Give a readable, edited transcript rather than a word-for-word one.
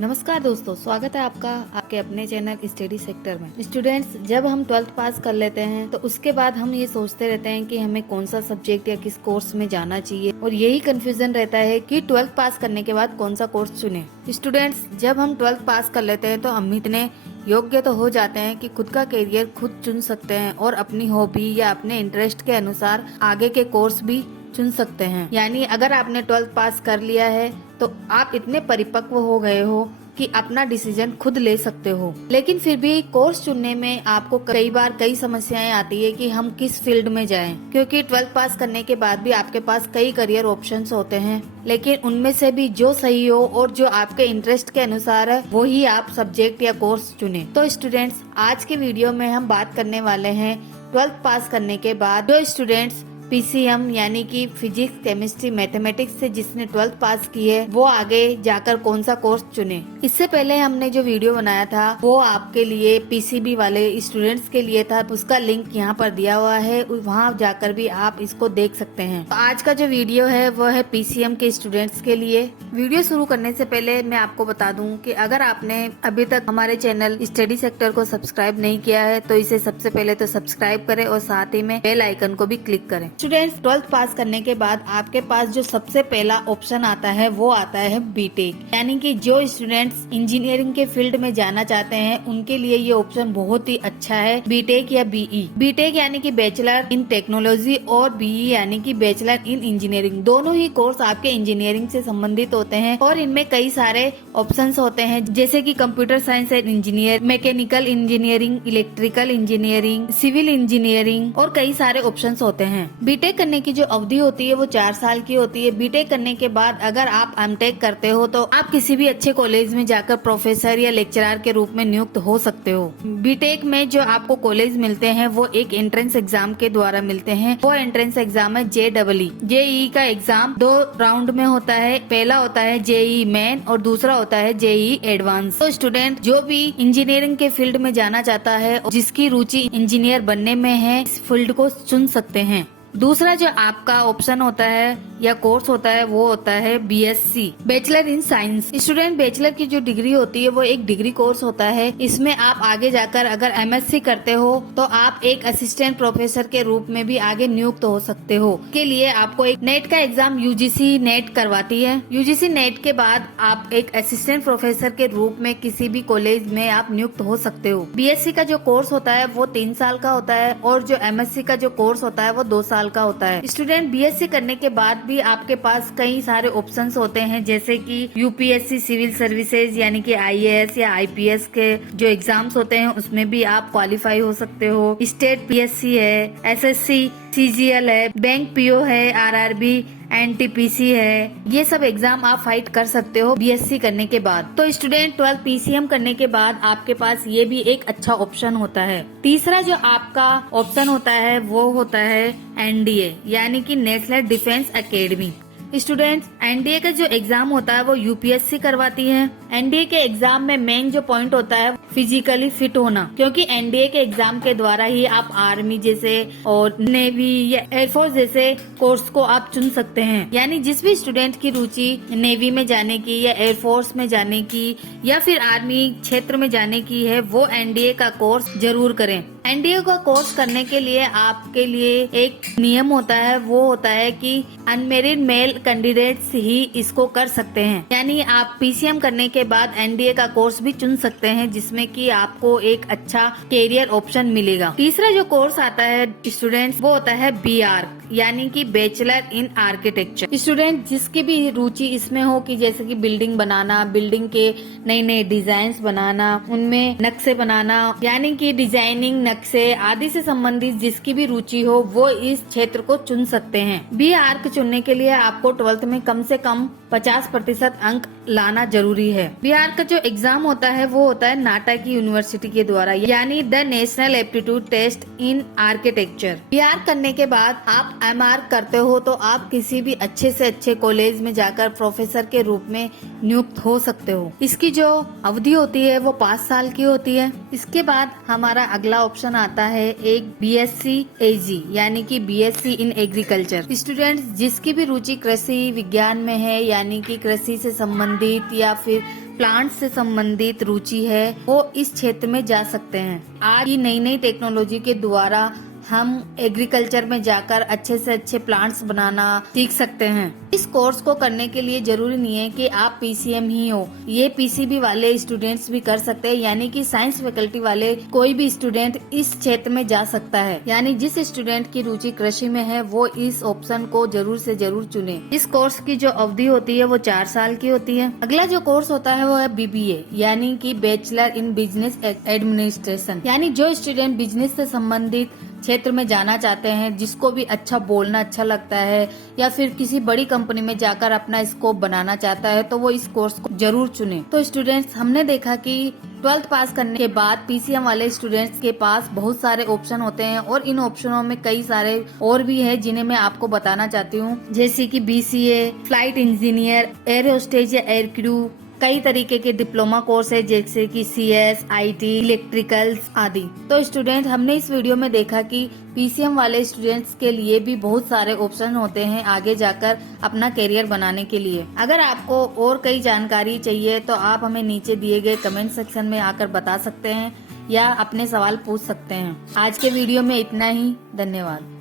नमस्कार दोस्तों, स्वागत है आपका आपके अपने चैनल स्टडी सेक्टर में। स्टूडेंट्स, जब हम 12th पास कर लेते हैं तो उसके बाद हम ये सोचते रहते हैं कि हमें कौन सा सब्जेक्ट या किस कोर्स में जाना चाहिए, और यही कंफ्यूजन रहता है कि 12th पास करने के बाद कौन सा कोर्स चुने। स्टूडेंट्स, जब हम 12th पास कर लेते हैं तो हम इतने योग्य तो हो जाते हैं कि खुद का करियर खुद चुन सकते हैं और अपनी हॉबी या अपने इंटरेस्ट के अनुसार आगे के कोर्स भी चुन सकते हैं। यानी अगर आपने 12th पास कर लिया है तो आप इतने परिपक्व हो गए हो कि अपना डिसीजन खुद ले सकते हो। लेकिन फिर भी कोर्स चुनने में आपको कई बार कई समस्याएं आती है कि हम किस फील्ड में जाएं, क्योंकि 12th पास करने के बाद भी आपके पास कई करियर ऑप्शंस होते हैं, लेकिन उनमें से भी जो सही हो और जो आपके इंटरेस्ट के अनुसार है वो ही आप सब्जेक्ट या कोर्स चुने। तो स्टूडेंट्स, आज के वीडियो में हम बात करने वाले हैं 12th पास करने के बाद जो स्टूडेंट्स पीसीएम यानी कि फिजिक्स, केमिस्ट्री, मैथमेटिक्स से जिसने 12th पास की है वो आगे जाकर कौन सा कोर्स चुने। इससे पहले हमने जो वीडियो बनाया था वो आपके लिए पीसीबी वाले स्टूडेंट्स के लिए था, उसका लिंक यहाँ पर दिया हुआ है, वहाँ जाकर भी आप इसको देख सकते हैं। तो आज का जो वीडियो है वो है पीसीएम के स्टूडेंट्स के लिए। वीडियो शुरू करने से पहले मैं आपको बता दूं कि अगर आपने अभी तक हमारे चैनल स्टडी सेक्टर को सब्सक्राइब नहीं किया है तो इसे सबसे पहले तो सब्सक्राइब करें और साथ ही में बेल आइकन को भी क्लिक करें। स्टूडेंट्स, 12th पास करने के बाद आपके पास जो सबसे पहला ऑप्शन आता है वो आता है बीटेक, यानी कि जो स्टूडेंट्स इंजीनियरिंग के फील्ड में जाना चाहते हैं उनके लिए ये ऑप्शन बहुत ही अच्छा है, बीटेक या बीई। बीटेक यानी कि बैचलर इन टेक्नोलॉजी और बीई यानी कि बैचलर इन इंजीनियरिंग। दोनों ही कोर्स आपके इंजीनियरिंग से संबंधित होते हैं और इनमें कई सारे ऑप्शंस होते हैं, जैसे कि computer science and engineer, mechanical engineering, electrical engineering, civil engineering और कई सारे ऑप्शंस होते हैं। बीटेक करने की जो अवधि होती है वो 4 साल की होती है। बीटेक करने के बाद अगर आप एमटेक करते हो तो आप किसी भी अच्छे कॉलेज में जाकर प्रोफेसर या लेक्चरर के रूप में नियुक्त हो सकते हो। बीटेक में जो आपको कॉलेज मिलते हैं वो एक एंट्रेंस एग्जाम के द्वारा मिलते हैं। वो एंट्रेंस एग्जाम है जेईई। जेईई का एग्जाम 2 राउंड में होता है। पहला होता है जेईई मेन और दूसरा होता है जेईई एडवांस। तो स्टूडेंट जो भी इंजीनियरिंग के फील्ड में जाना चाहता है, जिसकी रुचि इंजीनियर बनने में है, इस फील्ड को चुन सकते हैं। दूसरा जो आपका ऑप्शन होता है या कोर्स होता है वो होता है BSc, bachelor in science. Student, bachelor की जो डिग्री होती है वो एक डिग्री कोर्स होता है। इसमें आप आगे जाकर अगर एमएससी करते हो तो आप एक असिस्टेंट प्रोफेसर के रूप में भी आगे नियुक्त हो सकते हो। के लिए आपको एक नेट का एग्जाम यूजीसी नेट करवाती है। यूजीसी नेट के बाद आप एक असिस्टेंट प्रोफेसर के रूप में किसी भी कॉलेज में आप नियुक्त हो सकते हो। बीएससी का जो कोर्स होता है वो 3 साल का होता है और जो एमएससी का जो कोर्स होता है वो 2 साल का होता है। स्टूडेंट, बीएससी करने के बाद भी आपके पास कई सारे ऑप्शंस होते हैं, जैसे कि यूपीएससी सिविल सर्विसेज यानी कि आईएएस या आईपीएस के जो एग्जाम्स होते हैं उसमें भी आप क्वालिफाई हो सकते हो। स्टेट पीएससी है, एसएससी, सीजीएल है, बैंक पीओ है, आरआरबी, एनटीपीसी है। ये सब एग्जाम आप फाइट कर सकते हो बीएससी करने के बाद। तो स्टूडेंट, 12 पीसीएम करने के बाद आपके पास ये भी एक अच्छा ऑप्शन होता है। तीसरा जो आपका ऑप्शन होता है वो होता है एनडीए यानी कि national defence academy. Students, NDA का जो एग्जाम होता है वो यूपीएससी करवाती है। एनडीए के एग्जाम में मेन जो पॉइंट होता है फिजिकली फिट होना, क्योंकि एनडीए के एग्जाम के द्वारा ही आप आर्मी जैसे और नेवी या एयरफोर्स जैसे कोर्स को आप चुन सकते हैं। यानी जिस भी स्टूडेंट की रुचि नेवी में जाने की या एयरफोर्स में जाने की या फिर आर्मी क्षेत्र में जाने की है वो एनडीए का कोर्स जरूर करें। एनडीए का कोर्स करने के लिए आपके लिए एक नियम होता है, वो होता है कि अनमेरिड मेल कैंडिडेट्स ही इसको कर सकते हैं। यानी आप पीसीएम करने के बाद एनडीए का कोर्स भी चुन सकते हैं, जिसमें कि आपको एक अच्छा कैरियर ऑप्शन मिलेगा। तीसरा जो कोर्स आता है स्टूडेंट्स वो होता है बीआर्क यानी कि बैचलर इन आर्किटेक्चर। स्टूडेंट जिसकी भी रुचि इसमें हो कि जैसे कि बिल्डिंग बनाना, बिल्डिंग के नए नए डिजाइन बनाना, उनमें नक्शे बनाना, यानी कि डिजाइनिंग, नक्शे आदि से संबंधित जिसकी भी रुचि हो वो इस क्षेत्र को चुन सकते हैं। बी आर्क चुनने के लिए आपको 12th में कम से कम 50% अंक लाना जरूरी है। बिहार का जो एग्जाम होता है वो होता है नाटा की यूनिवर्सिटी के द्वारा, यानी the national aptitude test in architecture. बिहार करने के बाद आप एमआर करते हो तो आप किसी भी अच्छे से अच्छे कॉलेज में जाकर प्रोफेसर के रूप में नियुक्त हो सकते हो। इसकी जो अवधि होती है वो 5 साल की होती है। इसके बाद हमारा अगला ऑप्शन आता है एक बीएससी एजी यानी कि बीएससी इन एग्रीकल्चर। स्टूडेंट्स जिसकी भी रुचि कृषि विज्ञान में है, यानी कि कृषि से संबंधित या फिर प्लांट से संबंधित रुचि है वो इस क्षेत्र में जा सकते हैं। आज की नई नई टेक्नोलॉजी के द्वारा हम एग्रीकल्चर में जाकर अच्छे से अच्छे प्लांट्स बनाना सीख सकते हैं। इस कोर्स को करने के लिए जरूरी नहीं है कि आप पीसीएम ही हो, ये पीसीबी वाले स्टूडेंट्स भी कर सकते हैं, यानी कि साइंस फैकल्टी वाले कोई भी स्टूडेंट इस क्षेत्र में जा सकता है। यानी जिस स्टूडेंट की रुचि कृषि में है वो इस ऑप्शन को जरूर से जरूर चुने। इस कोर्स की जो अवधि होती है वो 4 साल की होती है। अगला जो कोर्स होता है वो है बीबीए, यानी कि बैचलर इन बिजनेस एडमिनिस्ट्रेशन। यानी जो स्टूडेंट बिजनेस से संबंधित क्षेत्र में जाना चाहते हैं, जिसको भी अच्छा बोलना अच्छा लगता है या फिर किसी बड़ी कंपनी में जाकर अपना स्कोप बनाना चाहता है, तो वो इस कोर्स को जरूर चुने। तो स्टूडेंट्स, हमने देखा कि 12th पास करने के बाद पीसीएम वाले स्टूडेंट्स के पास बहुत सारे ऑप्शन होते हैं और इन ऑप्शनों में कई सारे और भी है जिन्हें मैं आपको बताना चाहती हूँ, जैसे कि BCA, flight engineer, air hostess या एयर क्रू, कई तरीके के डिप्लोमा कोर्स है जैसे कि सीएस, आईटी, इलेक्ट्रिकल्स आदि। तो स्टूडेंट, हमने इस वीडियो में देखा कि पीसीएम वाले स्टूडेंट्स के लिए भी बहुत सारे ऑप्शन होते हैं आगे जाकर अपना करियर बनाने के लिए। अगर आपको और कई जानकारी चाहिए तो आप हमें नीचे दिए गए कमेंट सेक्शन में आकर बता सकते हैं या अपने सवाल पूछ सकते हैं। आज के वीडियो में इतना ही। धन्यवाद।